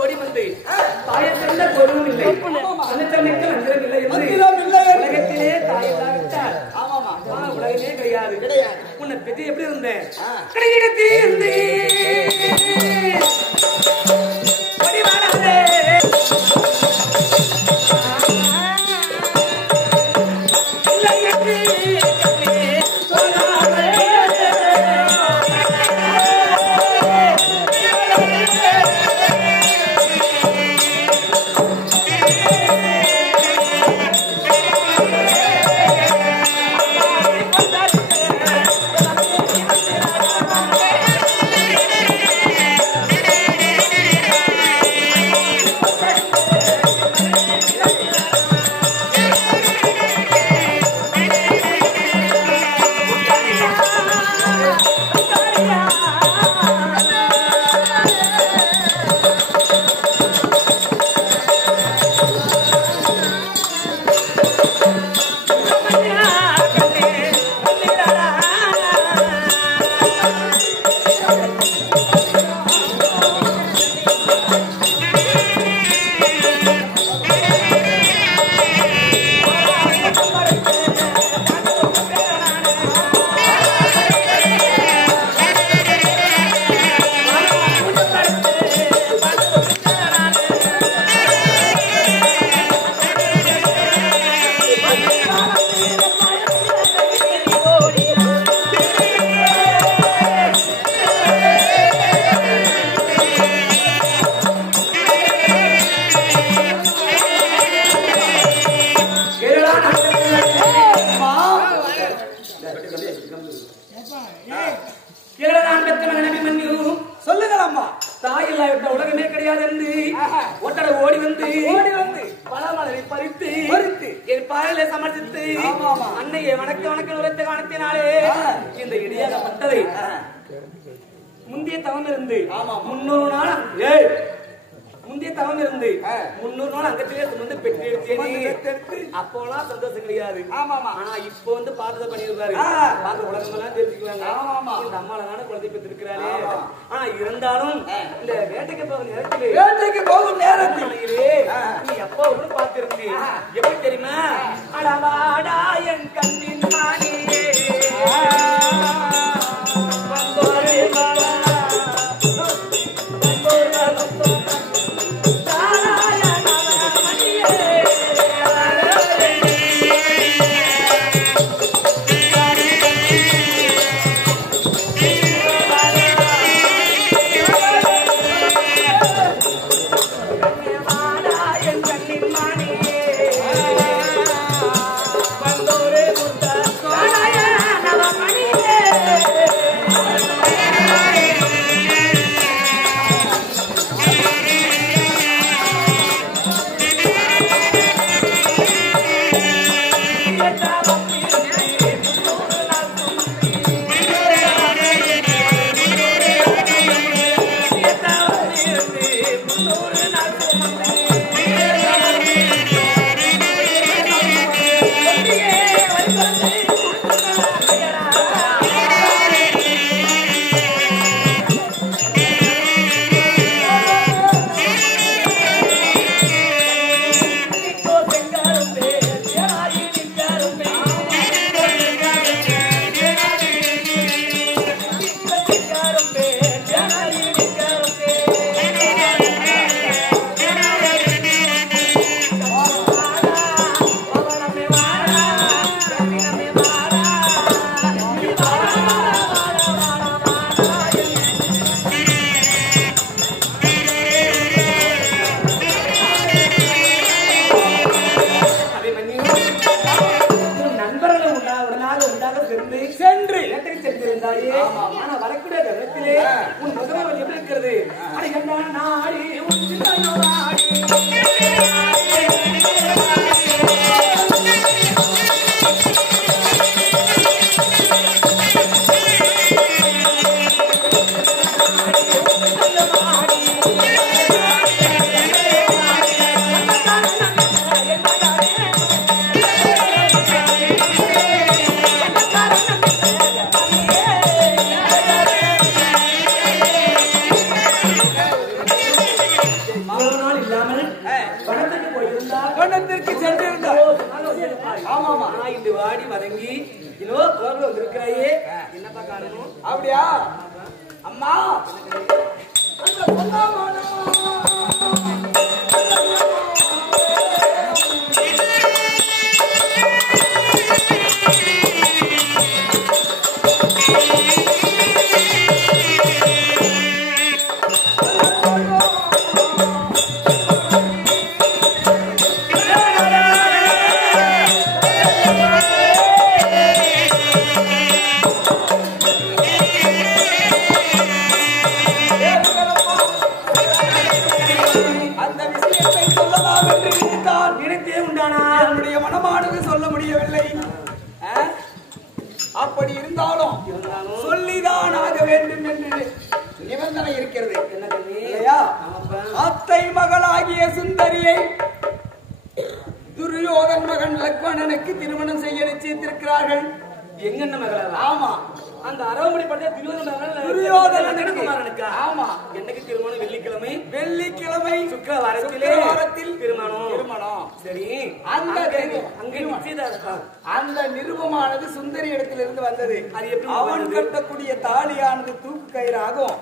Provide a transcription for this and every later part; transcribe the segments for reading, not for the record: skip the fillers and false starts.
ஓடி வந்து தாயை சென்ற பொருளும் இல்லை உலகத்திலே தாயில்லாவிட்டால் உலகமே கிடையாது. உன்னை பெற்று எப்படி இருந்தேன் சொல்லுங்களம்மா. தாயில்லா விட்ட உலகமே கிடையாது என்று ஒட்டட ஓடி வந்து பழமலரை பறித்து என் பாறையில சமர்ப்பித்து அன்னையை வணக்க உரைத்த காரணத்தினாலே இந்த இடியாகப்பட்டதை முந்தைய தவம் இருந்து 300 நாள் முந்தைய தவம் இருந்து 300 நாள் அங்கத்திலே வந்து பெற்று எடுத்து அப்போலாம் சந்தோஷம் கிடையாது. ஆனா இப்போ வந்து பாரத பண்ணிருக்காரு. பார்த்த உலகம் எல்லாம் தெரிஞ்சுக்குவாங்க. இந்த அம்மாளான குழந்தை பெற்று இருக்கிறாரு. ஆனா இருந்தாலும் இந்த வேட்டைக்கு போகும் நேரத்தில் நீ எப்போ ஒண்ணு பார்த்திருந்தீ எப்படி தெரியுமா? அடவாடா என் கண்ணின் மாணியே Bye. ஆனா வரக்கூடிய நேரத்திலே உன் முகவல் எப்படி இருக்கிறது? அட நாடி உன் வாடி வதங்கி இன்னும் கோபம் வந்திருக்கிறாயே, என்னப்பா காரணம்? அப்படியா அம்மா? அப்படி இருந்தாலும் சொல்லிதான் ஆக வேண்டும் என்று நிபந்தனை இருக்கிறது. இல்லையா? அத்தை மகளாகிய சுந்தரியை துரியோதன் மகன் லக்ஷ்மணனுக்கு திருமணம் செய்ய நிச்சயித்திருக்கிறார்கள். எங்கென்ன மகள்? ஆமா, அந்த அரவமணி பட்ட துரியோதனனுக்கு. ஆமா, என்னைக்கு திருமணம்? வெள்ளிக்கிழமை சுக்கிரவாரத்தில் திருமணம். சரி, அந்த நிருபமானது சுந்தரி இடத்திலிருந்து வந்தது. அவன் கட்டக்கூடிய தாலியானது தூக்கு கயிறாகும்.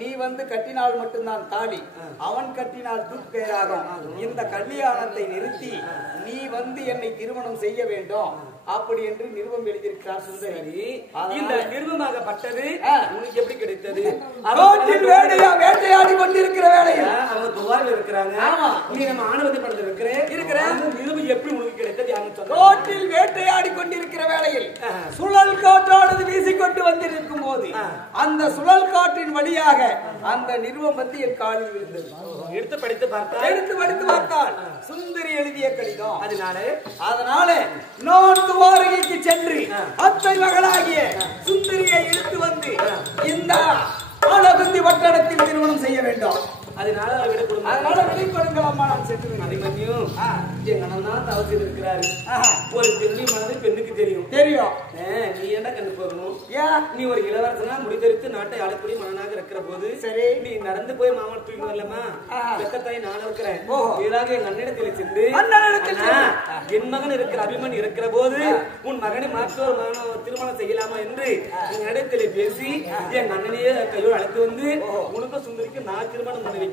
நீ வந்து கட்டினால் மட்டும்தான் தாலி, அவன் கட்டினால் தூக்கு கயிறாகும். இந்த கல்யாணத்தை நிறுத்தி நீ வந்து என்னை திருமணம் செய்ய வேண்டும் அப்படி என்று நிருபம் எழுதியிருக்கிறார் சுந்தரி. இந்த நிருபமாகப்பட்டது உனக்கு எப்படி கிடைத்தது? வேட்டையாடி கொண்டிருக்கிற வேலையில் அவங்க துவாரில் இருக்கிறாங்க. நீ நம்ம ஆணவத்தை படத்தில் இருக்கிற நிருபம் எப்படி உனக்கு கிடைத்தது? ரோட்டில் வேட்டையாடி கொண்டிருக்கிற வேளையில் சுழல் காற்றானது வீசிக்கொண்டு வந்திருக்கும் போது அந்த சுழல் காற்றின் வழியாக அந்த நிருபம் வந்து என் காலில் விழுந்தது. எடுத்து படித்து பார்த்தால் சுந்தரி எழுதிய கடிதம். அதனால நான் துவாரகைக்கு சென்று அத்தை மகளாகிய சுந்தரியை இழுத்து வந்து இந்த ஆலகுந்தி வட்டடத்தில் திருமணம் செய்ய வேண்டும். அதனால விடை கொடுங்கள் அம்மா, நான் சென்று அதிகத்தையும் எங்க அண்ணன் தான் தவறு செய்திருக்கிறாரு. ஒரு பெண்ணு மனது பெண்ணுக்கு தெரியும். நீ என்ன கண்டு போகணும்? ஏன் நீ ஒரு இளவரசனா முடிதறித்து நாட்டை ஆளக்கூடிய மகனாக இருக்கிற போது சரி நீ நடந்து போய் மாமன் தூக்கி வரலாமா? பெத்தத்தாய் நான் இருக்கிறேன். ஏதாக எங்க அண்ணனிடத்தில் சென்று என் மகன் இருக்கிற அபிமன் இருக்கிற போது உன் மகனை மாற்றோர் மகனை திருமணம் செய்யலாமா என்று எங்க இடத்துல பேசி என் அண்ணனையே கையோடு அழைத்து வந்து உனக்கு சுந்தரிக்கு நான் திருமணம் பண்ணி வைக்கிறேன்.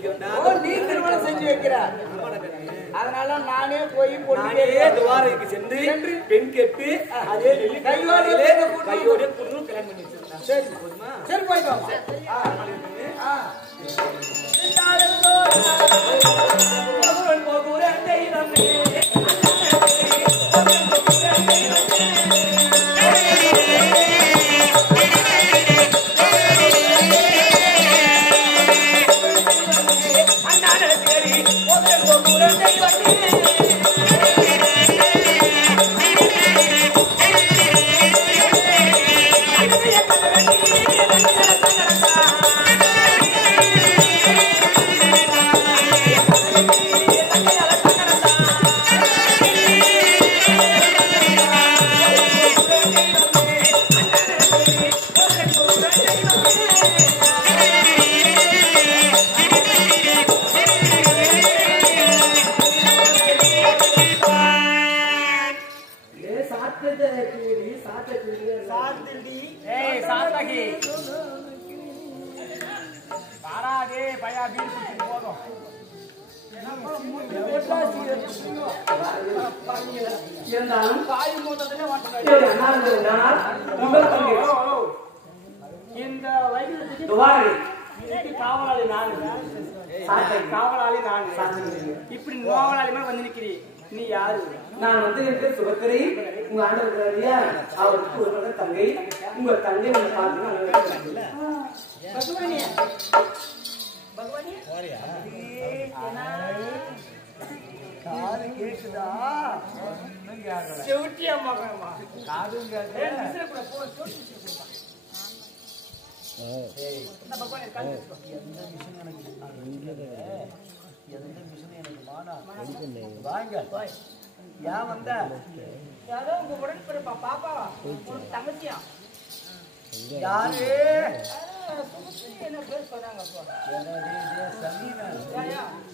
நீ திருமணம் செஞ்சு வைக்கிறார். அதனால நானே போய் துவாரகைக்கு சென்று பெண் கேட்டு அதே கையோட பொண்ணு கல்யாணம் பண்ணி வச்சிருந்தேன். சரி போதுமா? சரி போயிட்டு இந்த காவலாளி நான் இப்படி நோவலாளி மாதிரி வந்து நிக்கிறீ. நீ யாரு? நான் வந்து எனக்கு சுபத்திரை உங்க ஆண்டவர் இருக்கிறார் இல்லையா, அவருக்கு ஒரு தங்கை. உங்க தங்கை உங்க பார்க்கணும். பகவானியா பகவானியா காது கேக்குதா? செவுட்டி அம்மா காதும் ஏன் வந்த? யாரோ உங்க உடன்பிறப்பா பாப்பாவா தங்கச்சியா? யாரு? என்ன பேர் சொன்னாங்க?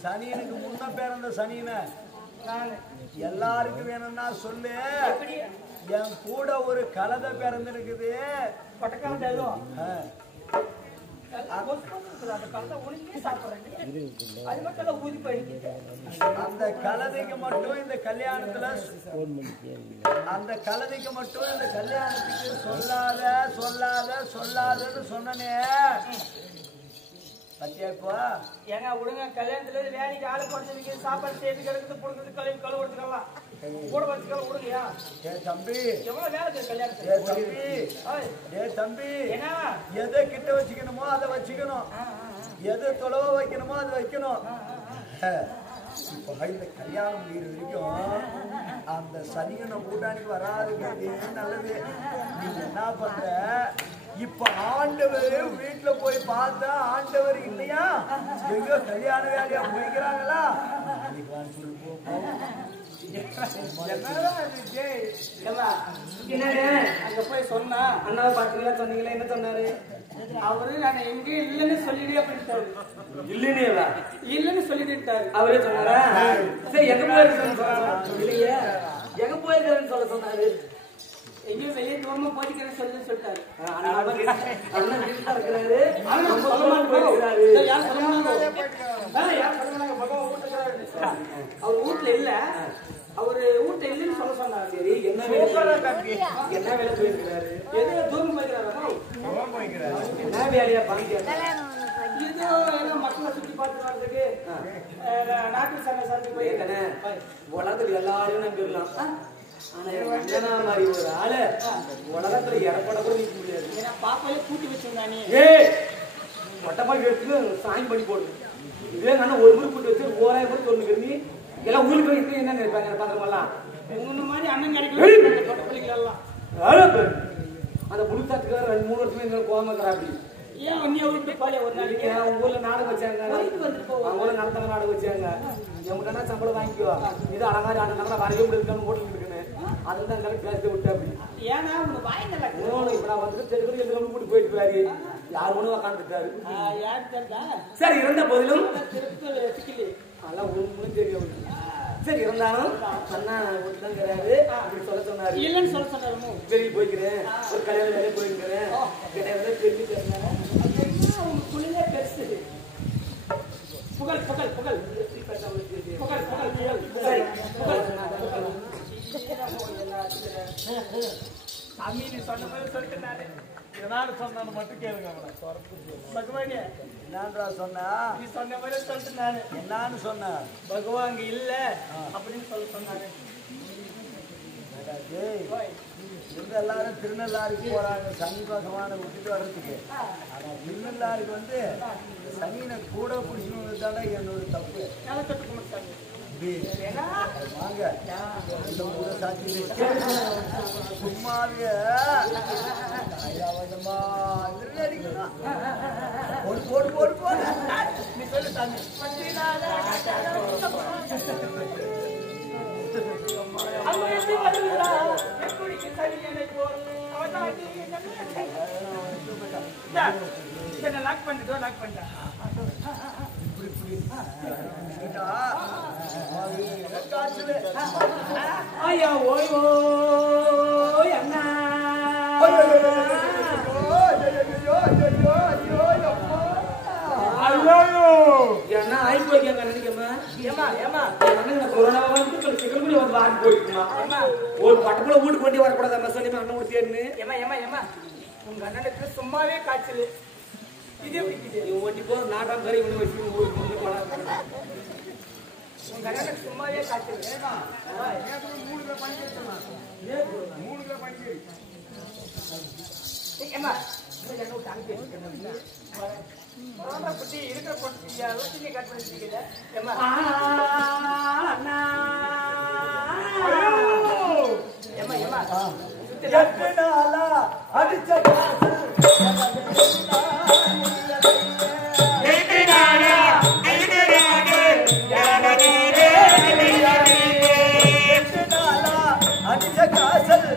சனியனுக்கு முன்ன பிறந்த சனியன எல்லாருக்கும் வேணும்னா சொல்லு. என் கூட ஒரு கலதை பிறந்திருக்குது. அந்த கலதைக்கு மட்டும் இந்த கல்யாணத்துல அந்த கலதைக்கு மட்டும் இந்த கல்யாணத்துக்கு சொல்லாத சொல்லாத சொல்லாதன்னு சொன்னனே பத்தியாப்பா. ஏங்க விடுங்க, கல்யாணத்துல வேலைக்கு ஆளு குறைச்சிருக்கு, சாப்பாடு செய்து கிடக்குது, புடுங்குது, கழுவி கழுவுறதுக்கெல்லாம் கூட வச்சுக்கலாம் விடுங்கயா. ஏ தம்பி எவ்வளவு வேலை கல்யாணத்துக்கு? ஏ தம்பி எதை கிட்ட வச்சுக்கணுமோ அதை வச்சுக்கணும், எது தொலைவ வைக்கணுமோ அதை வைக்கணும். இப்ப இந்த கல்யாணம் முடிகிற வரைக்கும் அந்த சனியனை கூட்டாணிக்கு வராதுங்கிறது நல்லது. நீங்க என்ன பண்ற, இப்ப ஆண்டவர் வீட்டுல போய் பார்த்தா ஆண்டவர் இல்லையா, எங்க கல்யாண வேலையா போய்க்கிறாங்களா? அங்க போய் சொன்னா அண்ணாவை பாத்தீங்களா சொன்னீங்களா, என்ன சொன்னாரு அவரு? நான் எங்க இல்லன்னு சொல்லிடு அப்படின்ட்டாரு. இல்லன்னு சொல்லிட்டாரு அவரே சொன்னாரா? சரி எங்க போயிருக்கேன்னு இல்லையே, எங்க போயிருக்கேன்னு சொல்ல சொன்னாரு. எங்கேயும் வெளியே தூரமா போய்க்கிறேன்னு சொல்லிட்டாரு. அவர் வீட்டுல இல்ல, அவரு வீட்டுல இல்லன்னு சொல்ல சொன்னாரு. சரி என்ன வேலை போயிருக்கிறாரு? எதுவும் தூரம் போய்க்கிறாரு. என்ன வேலையா பாங்க? ஏதோ மக்களை சுத்தி பார்த்து வர்றதுக்கு நாட்டு சண்டை சார்ந்து போயிருக்கேன். உலகத்துல எல்லாரையும் நம்பிடலாம், ஆனா மாதிரி ஒரு ஆளு உலகத்துல இடப்பட கூட நிக்க முடியாது. ஏன்னா பாப்பாவே கூட்டி வச்சிருந்தானே, மொட்டைப்பாடி எடுத்து சாயம் பண்ணி போடுது. இதே நான் ஒரு ஊருக்கு கூட்டி வச்சு 1000 பேர் சொல்லுங்க, நீ எல்லாம் ஊருக்கு போய் என்ன நினைப்பாங்க பாத்திரமெல்லாம் உங்க மாதிரி அண்ணன் கிடைக்கல. அந்த புளிசாத்துக்கார 2-3 வருஷமே எங்களை கோவமாக்குறா. அப்படி ஏன் அண்ணிய விட்டு பாலிய ஒரு நாளைக்கு அவங்க ஊர்ல நாடகம் வச்சாங்க, அவங்க ஊர்ல நடத்தாங்க நாடகம் வச்சாங்க. எமக்கு சம்பளம் வாங்கிக்குவா, இது அழகாரி ஆனா வரைய முடியுதுன்னு போட்டு இருக்குன்னு அதுதான் எல்லாரும் பேச விட்டு. அப்படி ஏன்னா இப்ப நான் வந்து தெரிஞ்சு எந்த கூட்டி போயிட்டு யார் ஒண்ணு உக்காந்துட்டாரு. சரி இருந்த போதிலும் அதெல்லாம் ஒண்ணும் தெரியும். சரி இருந்தாலும் அண்ணா தான் கிடையாது அப்படி சொல்ல சொன்னாரு. இல்லன்னு சொல்ல சொன்னாரு. வெளியே போய்க்கிறேன், ஒரு கல்யாண வேலையை போயிருக்கிறேன், கிடையாது தெரிஞ்சு பேசினாரு. புகழே பெருசு, புகழ் புகழ் புகழ் புகழ் புகழ் புகழ் சாமி நீ சொன்ன மாதிரி சொல்லிட்டு என்னான்னு சொன்னான்னு மட்டும் கேளுங்க. பகவானே என்னன்றா சொன்னா? நீ சொன்ன மாதிரி சொல்லிட்டு நானு என்னான்னு சொன்ன? பகவான் இல்ல அப்படின்னு சொல்ல சொன்னாரு. எல்லாரும் திருநள்ளாருக்கு போறாங்க சனி பகவானை விட்டுட்டு வர்றதுக்கு. ஆனா திருநள்ளாருக்கு வந்து சனியனை கூட பிடிச்சது தானே என்னோட தப்பு. வாங்க சும்மாவே போடு போடு போடு போடு நீ சொல்லு சாமி. லாக் பண்ணிட்டோம், லாக் பண்ணிட்டா ஐயா ஓய் ஓய் அண்ணா என்ன ஆகி போய்க்காங்க நினைக்கமா? கொரோனா வந்து வாங்கி போயிருக்குமா? ஒரு பட்டப்புல வீட்டுக்கு கொண்டு வரக்கூடாது சொல்லி அண்ணன் முடிச்சேன்னு. ஏமா ஏமா ஏமா உங்க அண்ணனுக்கு சும்மாவே காய்ச்சல். இது ஓட்டி போ நாட்டாம் கறி ஒண்ணு வச்சு உங்க கல்யாணம் சும்மாவே காய்ச்சல். 3 கிலோ பனிக்கறி சொன்னான். 3 கிலோ பனிக்கறி. ஏம்மா என்ன விட்டு அனுப்பி புத்தி இருக்கிற பொண்ணு எல்லாத்தையும் கட் பண்ணிருக்கீங்க. ஏம்மா ஏம்மா ஏம்மா அடிச்ச காசல்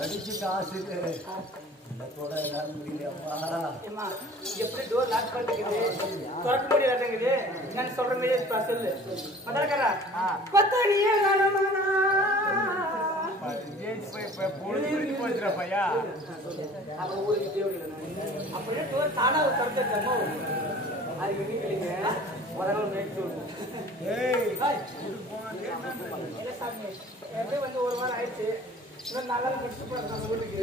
அடிச்சு காசு எப்படி டோர் லாக் பண்ணிருக்குது திறக்க முடியாதுங்குது நான் சொல்ற மாதிரி சொல்லு மதரக்காரா பத்தானியே நானமானா அப்ப ஊருக்கு தேவையில்லை அப்படியே டோர் தானா திறந்துட்டோமோ அது எண்ணிக்கலைங்க முதல்ல மேய்ச்சி விடுவோம் எப்படியும் வந்து ஒரு வாரம் ஆயிடுச்சு இன்னும் நல்லா முடிச்சு போறேன் நம்ம ஊருக்கு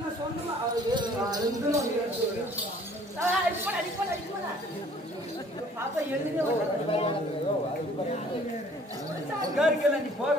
நான் சொன்னா அவருக்கு பாப்பா எழுதுங்க நீ போக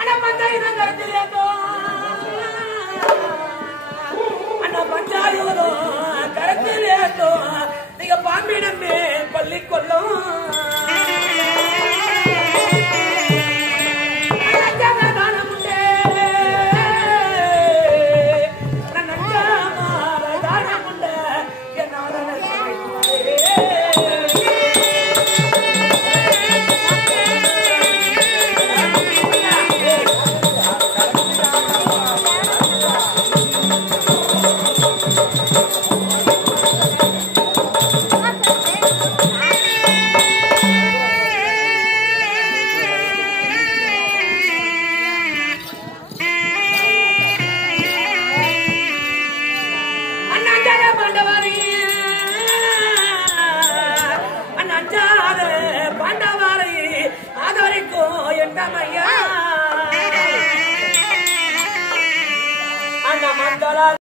அட மந்தாய் தான் கருத்துறேன்